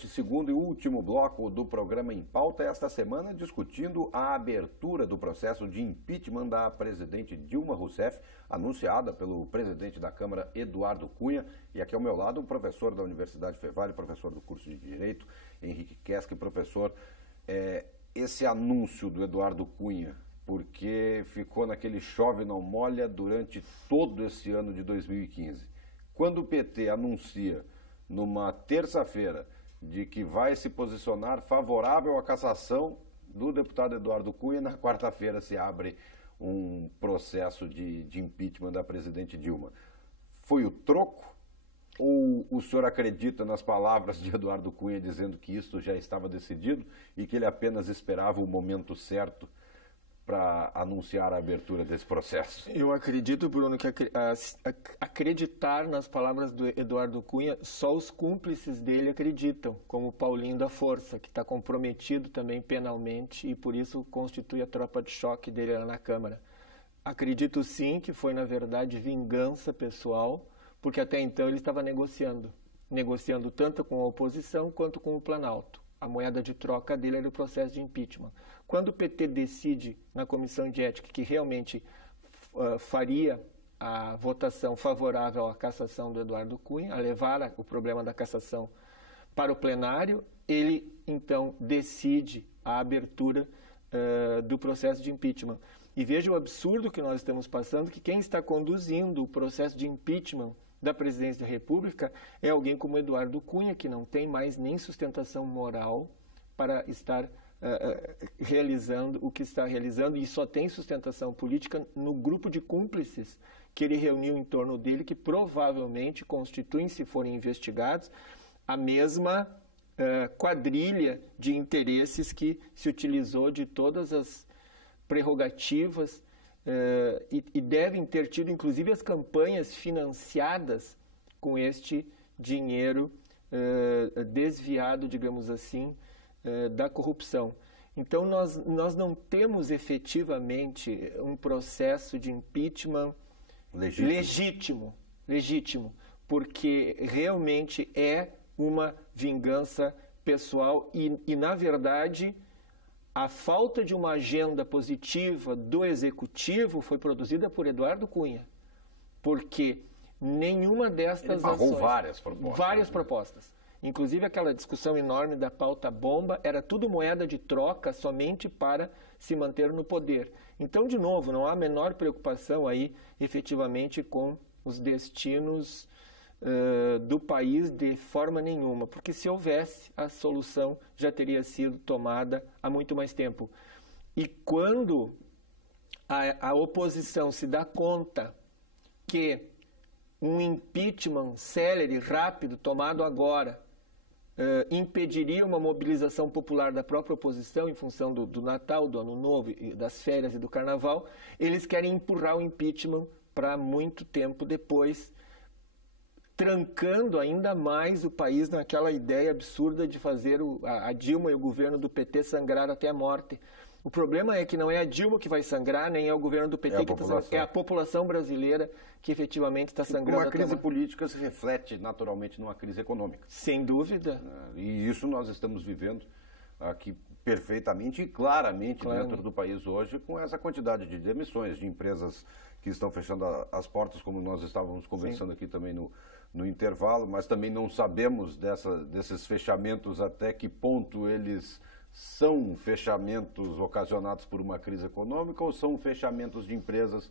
neste segundo e último bloco do programa Em Pauta, esta semana discutindo a abertura do processo de impeachment da presidente Dilma Rousseff, anunciada pelo presidente da Câmara, Eduardo Cunha. E aqui ao meu lado, o professor da Universidade Fevale, professor do curso de Direito, Henrique Kesk. Professor, esse anúncio do Eduardo Cunha, porque ficou naquele chove não molha durante todo esse ano de 2015. Quando o PT anuncia numa terça-feira de que vai se posicionar favorável à cassação do deputado Eduardo Cunha, na quarta-feira se abre um processo de impeachment da presidente Dilma. Foi o troco? Ou o senhor acredita nas palavras de Eduardo Cunha dizendo que isso já estava decidido e que ele apenas esperava o momento certo para anunciar a abertura desse processo? Eu acredito, Bruno, que acreditar nas palavras do Eduardo Cunha, só os cúmplices dele acreditam, como o Paulinho da Força, que está comprometido também penalmente e por isso constitui a tropa de choque dele lá na Câmara. Acredito sim que foi, na verdade, vingança pessoal, porque até então ele estava negociando tanto com a oposição quanto com o Planalto. A moeda de troca dele era o processo de impeachment. Quando o PT decide na comissão de ética que realmente faria a votação favorável à cassação do Eduardo Cunha, a levar o problema da cassação para o plenário, ele então decide a abertura do processo de impeachment. E veja o absurdo que nós estamos passando, que quem está conduzindo o processo de impeachment da presidência da República é alguém como Eduardo Cunha, que não tem mais nem sustentação moral para estar realizando o que está realizando, e só tem sustentação política no grupo de cúmplices que ele reuniu em torno dele, que provavelmente constituem, se forem investigados, a mesma quadrilha de interesses que se utilizou de todas as prerrogativas e devem ter tido, inclusive, as campanhas financiadas com este dinheiro desviado, digamos assim, da corrupção. Então, nós não temos efetivamente um processo de impeachment legítimo, porque realmente é uma vingança pessoal e na verdade, a falta de uma agenda positiva do Executivo foi produzida por Eduardo Cunha, porque nenhuma destas ações... Várias propostas. Inclusive aquela discussão enorme da pauta bomba, era tudo moeda de troca somente para se manter no poder. Então, de novo, não há a menor preocupação aí, efetivamente, com os destinos do país de forma nenhuma, porque se houvesse, a solução já teria sido tomada há muito mais tempo. E quando a oposição se dá conta que um impeachment célere, rápido, tomado agora, impediria uma mobilização popular da própria oposição em função do Natal, do Ano Novo, das férias e do Carnaval, eles querem empurrar o impeachment para muito tempo depois, trancando ainda mais o país naquela ideia absurda de fazer a Dilma e o governo do PT sangrar até a morte. O problema é que não é a Dilma que vai sangrar, nem é o governo do PT que está sangrando, é a população brasileira que efetivamente está sangrando. Uma crise política se reflete naturalmente numa crise econômica. Sem dúvida. E isso nós estamos vivendo aqui perfeitamente e claramente dentro do país hoje, com essa quantidade de demissões, de empresas que estão fechando as portas, como nós estávamos conversando aqui também no intervalo, mas também não sabemos desses fechamentos até que ponto eles são fechamentos ocasionados por uma crise econômica ou são fechamentos de empresas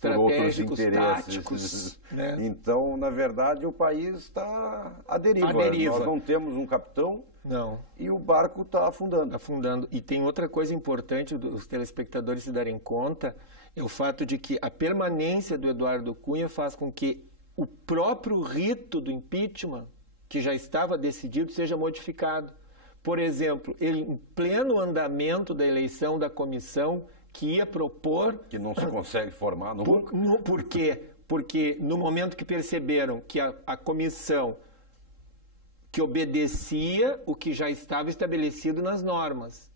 por outros interesses. Táticos, né? Então, na verdade, o país está à deriva. Nós não temos um capitão. Não. E o barco está afundando. E tem outra coisa importante dos telespectadores se darem conta, é o fato de que a permanência do Eduardo Cunha faz com que o próprio rito do impeachment, que já estava decidido, seja modificado. Por exemplo, ele, em pleno andamento da eleição da comissão, que ia propor... Que não se consegue formar. Por quê? Porque no momento que perceberam que a comissão que obedecia o que já estava estabelecido nas normas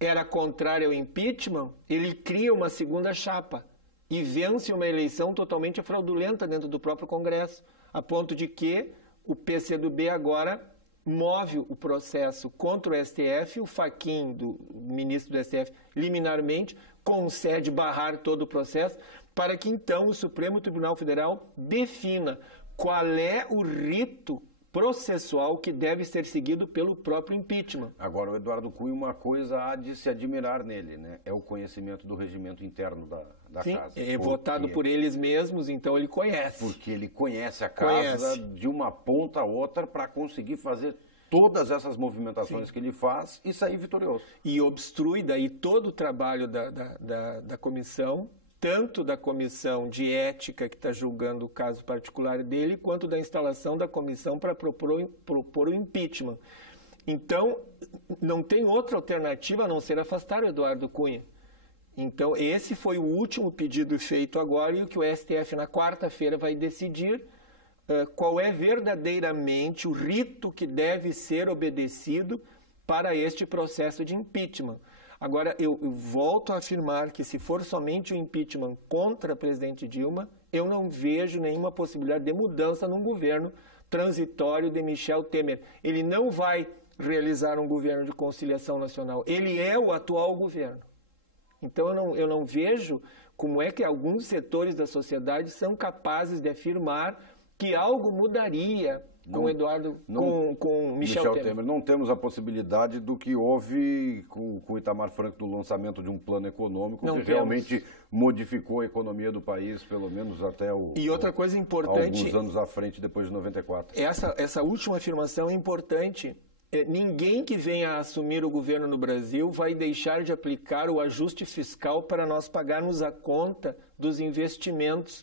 era contrária ao impeachment, ele cria uma segunda chapa e vence uma eleição totalmente fraudulenta dentro do próprio Congresso, a ponto de que o PCdoB agora move o processo contra o STF, o Fachin, do ministro do STF, liminarmente concede barrar todo o processo, para que então o Supremo Tribunal Federal defina qual é o rito processual que deve ser seguido pelo próprio impeachment. Agora, o Eduardo Cunha, uma coisa há de se admirar nele, né? É o conhecimento do regimento interno da Sim, casa. é votado por eles mesmos, então ele conhece. Porque ele conhece a casa de uma ponta a outra para conseguir fazer todas essas movimentações que ele faz e sair vitorioso. E obstrui daí todo o trabalho da comissão, tanto da comissão de ética que está julgando o caso particular dele, quanto da instalação da comissão para propor o impeachment. Então, não tem outra alternativa a não ser afastar o Eduardo Cunha. Então, esse foi o último pedido feito agora e o que o STF na quarta-feira vai decidir qual é verdadeiramente o rito que deve ser obedecido para este processo de impeachment. Agora, eu volto a afirmar que se for somente o impeachment contra a presidente Dilma, eu não vejo nenhuma possibilidade de mudança num governo transitório de Michel Temer. Ele não vai realizar um governo de conciliação nacional. Ele é o atual governo. Então, eu não vejo como é que alguns setores da sociedade são capazes de afirmar que algo mudaria com Michel Temer. Não temos a possibilidade do que houve com o Itamar Franco, do lançamento de um plano econômico realmente modificou a economia do país, pelo menos até outra coisa importante, alguns anos à frente, depois de 94. Essa última afirmação é importante. Ninguém que venha a assumir o governo no Brasil vai deixar de aplicar o ajuste fiscal para nós pagarmos a conta dos investimentos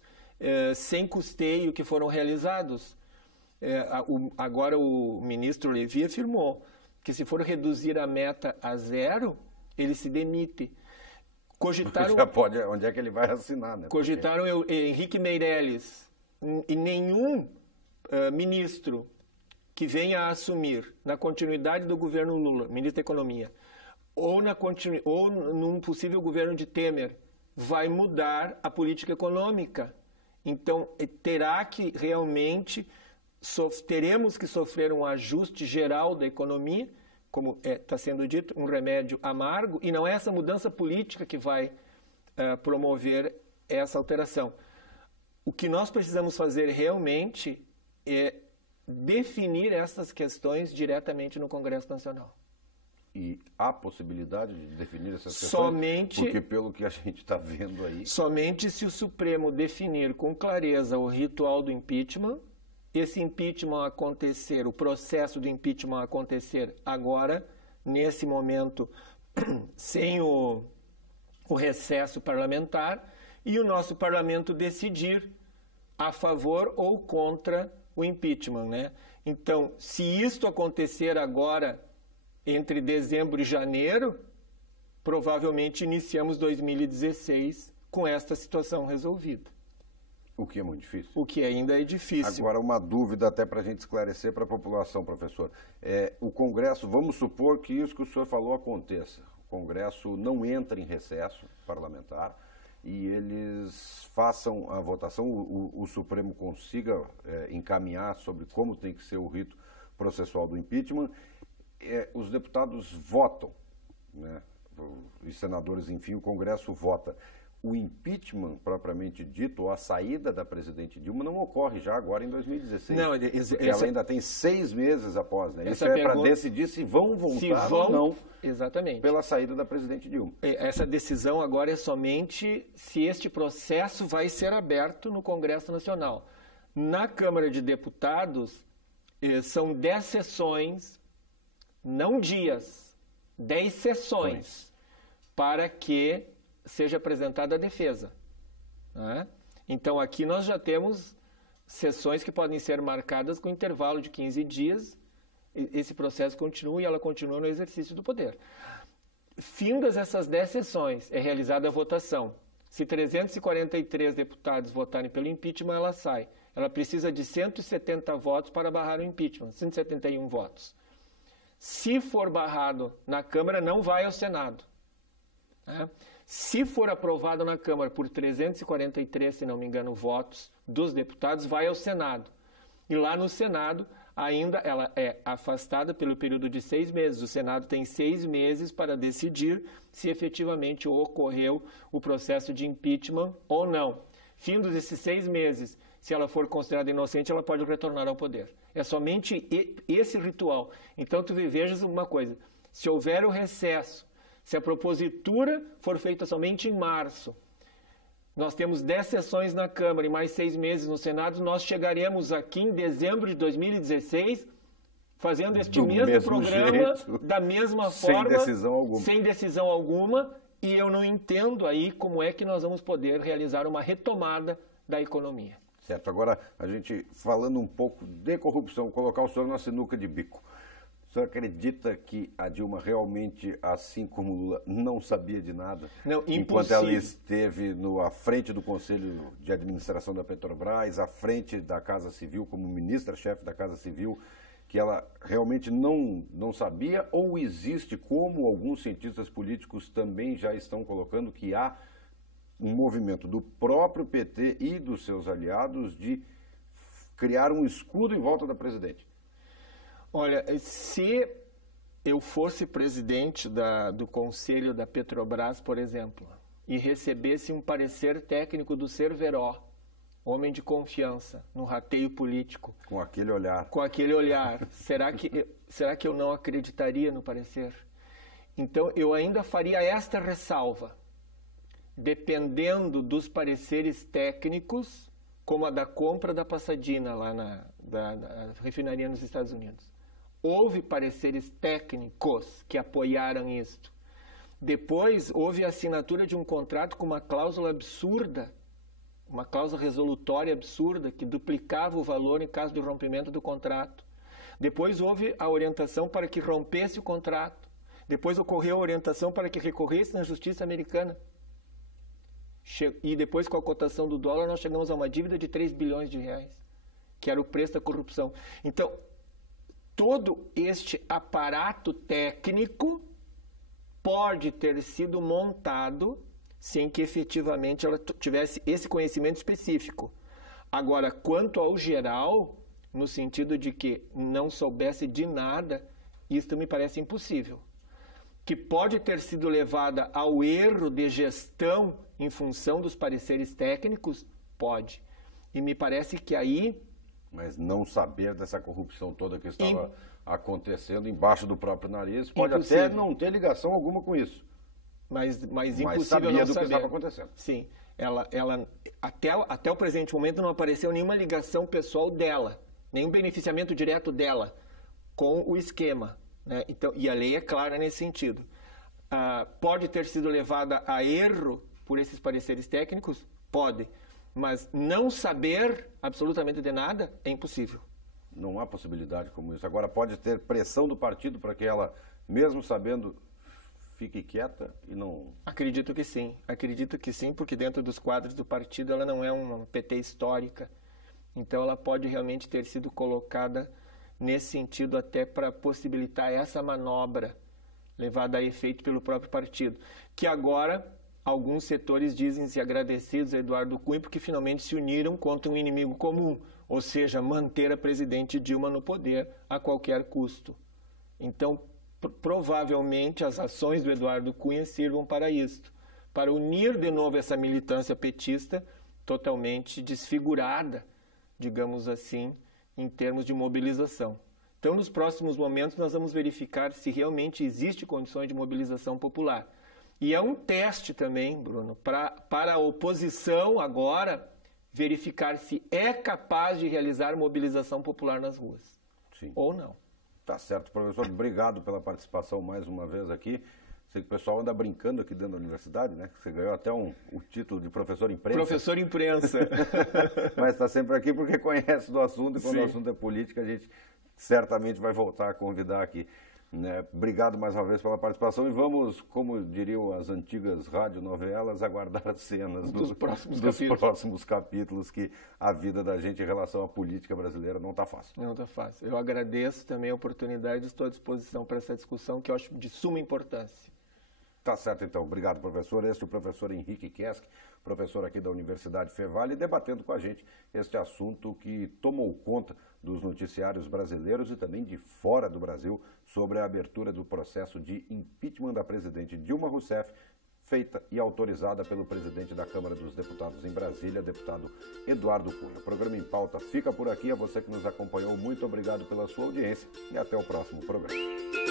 sem custeio que foram realizados. Agora o ministro Levi afirmou que se for reduzir a meta a zero, ele se demite. Cogitaram, onde é que ele vai assinar, né? Cogitaram Henrique Meirelles e nenhum ministro que venha a assumir na continuidade do governo Lula, ministro da Economia, ou num possível governo de Temer, vai mudar a política econômica. Então, teremos que sofrer um ajuste geral da economia, como está sendo dito, um remédio amargo, e não é essa mudança política que vai promover essa alteração. O que nós precisamos fazer realmente é definir essas questões diretamente no Congresso Nacional. E há possibilidade de definir essas questões? Porque pelo que a gente está vendo aí... Somente se o Supremo definir com clareza o ritual do impeachment, esse impeachment acontecer, o processo do impeachment acontecer agora, nesse momento, sem o recesso parlamentar, e o nosso parlamento decidir a favor ou contra o impeachment, né? Então, se isto acontecer agora, entre dezembro e janeiro, provavelmente iniciamos 2016 com esta situação resolvida. O que é muito difícil. O que ainda é difícil. Agora, uma dúvida até para a gente esclarecer para a população, professor. O Congresso, vamos supor que isso que o senhor falou aconteça. O Congresso não entra em recesso parlamentar e eles façam a votação, o Supremo consiga encaminhar sobre como tem que ser o rito processual do impeachment. Os deputados votam, né? Os senadores, enfim, o Congresso vota. O impeachment, propriamente dito, ou a saída da presidente Dilma, não ocorre já agora em 2016. Não, porque ela ainda tem 6 meses após, né? Isso é para decidir se vão voltar ou não. Exatamente. Pela saída da presidente Dilma. Essa decisão agora é somente se este processo vai ser aberto no Congresso Nacional. Na Câmara de Deputados, são 10 sessões, não dias, 10 sessões, para que seja apresentada a defesa. Né? Então, aqui nós já temos sessões que podem ser marcadas com intervalo de 15 dias. Esse processo continua e ela continua no exercício do poder. Findas essas 10 sessões, é realizada a votação. Se 343 deputados votarem pelo impeachment, ela sai. Ela precisa de 170 votos para barrar o impeachment, 171 votos. Se for barrado na Câmara, não vai ao Senado. Né? Se for aprovado na Câmara por 343, se não me engano, votos dos deputados, vai ao Senado. E lá no Senado, ainda ela é afastada pelo período de 6 meses. O Senado tem 6 meses para decidir se efetivamente ocorreu o processo de impeachment ou não. Findos esses 6 meses, se ela for considerada inocente, ela pode retornar ao poder. É somente esse ritual. Então, tu vejas uma coisa, se houver o recesso, se a propositura for feita somente em março, nós temos 10 sessões na Câmara e mais 6 meses no Senado, nós chegaremos aqui em dezembro de 2016 fazendo este mesmo programa da mesma forma, sem decisão alguma, e eu não entendo aí como é que nós vamos poder realizar uma retomada da economia. Certo, agora a gente falando um pouco de corrupção, colocar o senhor na sinuca de bico. O senhor acredita que a Dilma realmente, assim como Lula, não sabia de nada? Não, impossível. Enquanto ela esteve à frente do Conselho de Administração da Petrobras, à frente da Casa Civil, como ministra-chefe da Casa Civil, que ela realmente não sabia? Ou existe, como alguns cientistas políticos também já estão colocando, que há um movimento do próprio PT e dos seus aliados de criar um escudo em volta da presidente? Olha, se eu fosse presidente do Conselho da Petrobras, por exemplo, e recebesse um parecer técnico do Cerveró, homem de confiança, no rateio político. Com aquele olhar. Com aquele olhar. Será que eu não acreditaria no parecer? Então, eu ainda faria esta ressalva. Dependendo dos pareceres técnicos, como a da compra da Pasadena, lá da refinaria nos Estados Unidos. Houve pareceres técnicos que apoiaram isto. Depois, houve a assinatura de um contrato com uma cláusula absurda, uma cláusula resolutória absurda, que duplicava o valor em caso de rompimento do contrato. Depois, houve a orientação para que rompesse o contrato. Depois, ocorreu a orientação para que recorresse na justiça americana. E depois, com a cotação do dólar, nós chegamos a uma dívida de 3 bilhões de reais, que era o preço da corrupção. Então, todo este aparato técnico pode ter sido montado sem que efetivamente ela tivesse esse conhecimento específico. Agora, quanto ao geral, no sentido de que não soubesse de nada, isto me parece impossível. Que pode ter sido levada ao erro de gestão em função dos pareceres técnicos? Pode. E me parece que aí... Mas não saber dessa corrupção toda que estava acontecendo embaixo do próprio nariz, pode até não ter ligação alguma com isso. Mas impossível sabia não do saber. Que estava acontecendo. Sim. Ela até o presente momento não apareceu nenhuma ligação pessoal dela, nenhum beneficiamento direto dela com o esquema. Né? Então, e a lei é clara nesse sentido. Pode ter sido levada a erro por esses pareceres técnicos? Pode. Mas não saber absolutamente de nada é impossível. Não há possibilidade como isso. Agora, pode ter pressão do partido para que ela, mesmo sabendo, fique quieta e não... Acredito que sim. Acredito que sim, porque dentro dos quadros do partido ela não é uma PT histórica. Então, ela pode realmente ter sido colocada nesse sentido até para possibilitar essa manobra levada a efeito pelo próprio partido. Que agora... Alguns setores dizem-se agradecidos a Eduardo Cunha porque finalmente se uniram contra um inimigo comum, ou seja, manter a presidente Dilma no poder a qualquer custo. Então, provavelmente as ações do Eduardo Cunha sirvam para isto, para unir de novo essa militância petista totalmente desfigurada, digamos assim, em termos de mobilização. Então, nos próximos momentos, nós vamos verificar se realmente existe condições de mobilização popular. E é um teste também, Bruno, para a oposição agora verificar se é capaz de realizar mobilização popular nas ruas. Sim. Ou não. Tá certo, professor. Obrigado pela participação mais uma vez aqui. Sei que o pessoal anda brincando aqui dentro da universidade, né? Você ganhou até o título de professor imprensa. Professor imprensa. Mas está sempre aqui porque conhece do assunto e quando o assunto é política, a gente certamente vai voltar a convidar aqui. Né? Obrigado mais uma vez pela participação e vamos, como diriam as antigas radionovelas, aguardar as cenas dos próximos capítulos, que a vida da gente em relação à política brasileira não está fácil. Não está fácil. Eu agradeço também a oportunidade e estou à disposição para essa discussão que eu acho de suma importância. Tá certo, então. Obrigado, professor. Este é o professor Henrique Kesk, professor aqui da Universidade Fevale, debatendo com a gente este assunto que tomou conta dos noticiários brasileiros e também de fora do Brasil sobre a abertura do processo de impeachment da presidente Dilma Rousseff, feita e autorizada pelo presidente da Câmara dos Deputados em Brasília, deputado Eduardo Cunha. O programa em pauta fica por aqui. A você que nos acompanhou, muito obrigado pela sua audiência e até o próximo programa.